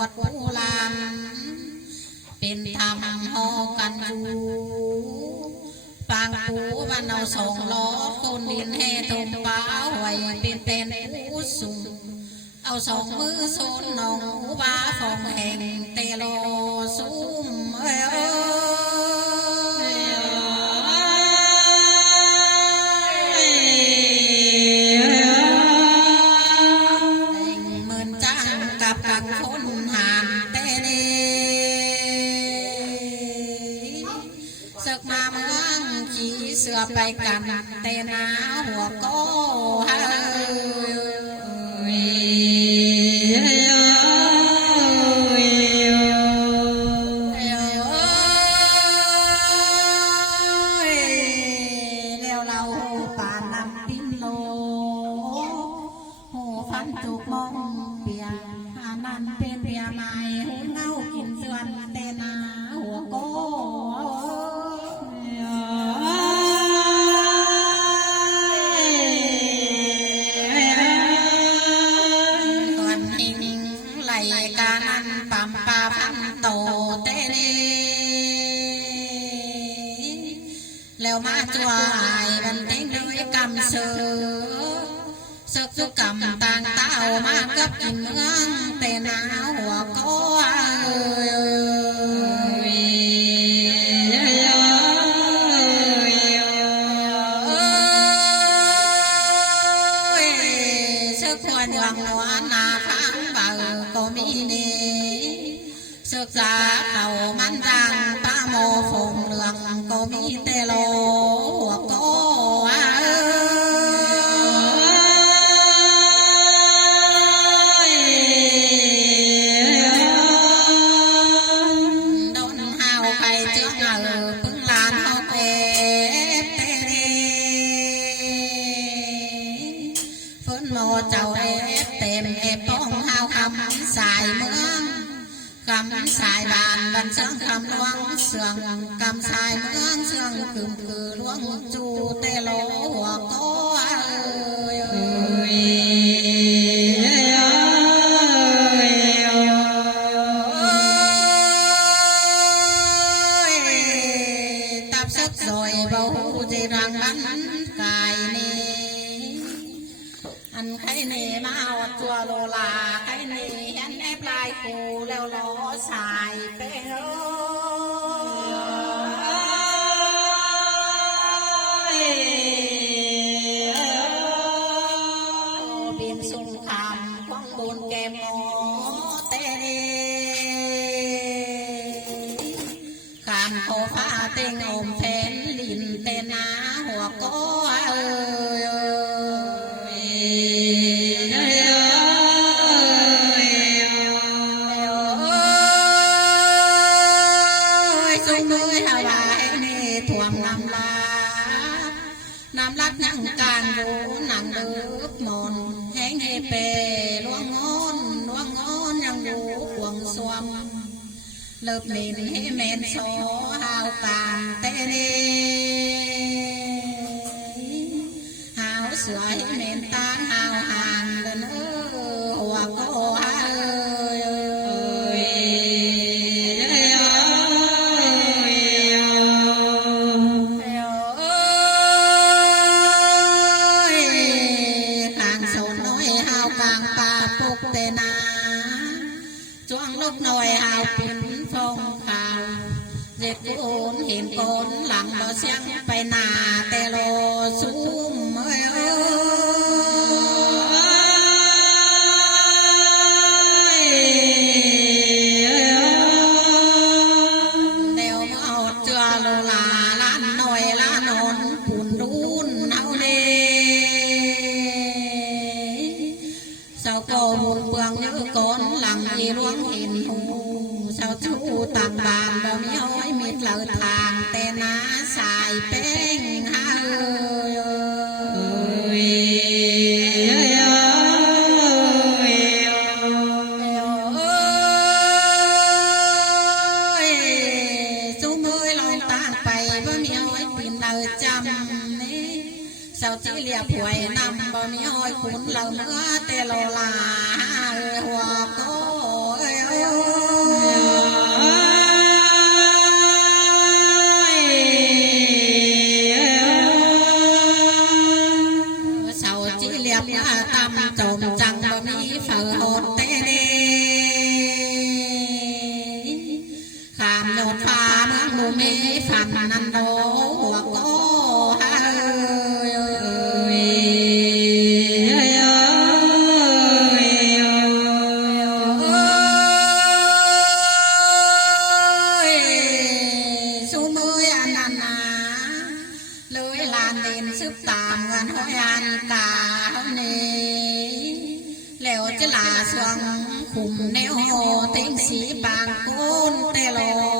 วดผู้ลานเป็นธรรมหอกันอยู่ปางปูวันเอาสองล้อคนดินแห่ตมป้าไว้เป็นเต้นผู้สูงเอาสองมือโซนหนองบ้าฟองแห่งเตโลซุ้มเสือไปกันเตนาหัวโก้แล้วเราป่านนำปิ้นโลหูฟันจุกมองเปียอานันเป็นเปียไม้หูเงากินส่วนเตนาหัวโก้โตเตเนแล้วมาจวายมันเต็งด้วยกำเสือศึกสุกรรมต่างเต้ามากับกินเมืองเตนาหัวก้ศึกควรหวังหัวนาฟังเบาก็มีเนศึกษาเขามันดังตาโมฟงเหลืองก็มีเตโลหัวโก้โดนหาวไปเจ้าพึ่งลานเขาเป๊ะเตเนฟื้นโมเจ้าเต็มป้องหาวคำสายเมืองกำสายบานบันเชิงคำลวงเสื่องกำสายเมืองเสื่องคือลวงจูเตโลหัวโก้ตับสักซอยเบาจีรังมันกายเนอันใครเนมาเอาตัวโลลาใครเนเห็นแอบลายกูแล้วล้อสายเป้บินสุ่มคำควงบนแกมอเตขามโคฟ้าเต็งอมแฟนลินเตนาหัวก้น้ำลักนั่งการดูหนังดึกมนแห้งให้เปล่วงงอนยังดูห่วงสวมเลิบเมนให้เมนโซหาวกางเตเนหาวเสือให้เมนตางหาวห่างเดินหัวโก้จ้วงลูกหน่อยเอาเป็นฟงข่าวเด็กโอนเห็นโอนหลังบ่เสียงไปหน้าเตโลซุ้มเดี๋ยวเอาเจือโลลาล้านหน่อยล้านนนปุ่นรุนเอาเน่เสาโกมุนเปลืองเนื้อก้นหลังยีร่วงเห็นหูเสาชูตับบานบ่มีอ้อยมิดเหล่าทางแต่น้าสายเป้งหาสู้มือลองตางไปบ่มีอ้อยปิ่นเหล่าจำนี่เสาจีเลียผวยนำบ่มีอ้อยขุนเหล่าเนื้อเตโลลาหัวโก้ sau chỉ liệp tâm trộm chẳng bao mi phở hột tê đê khám nhột pha mương mù mê phàm năn đô hoặc có là xuân khùng neo hồ tiếng sĩ bàng côn tê lô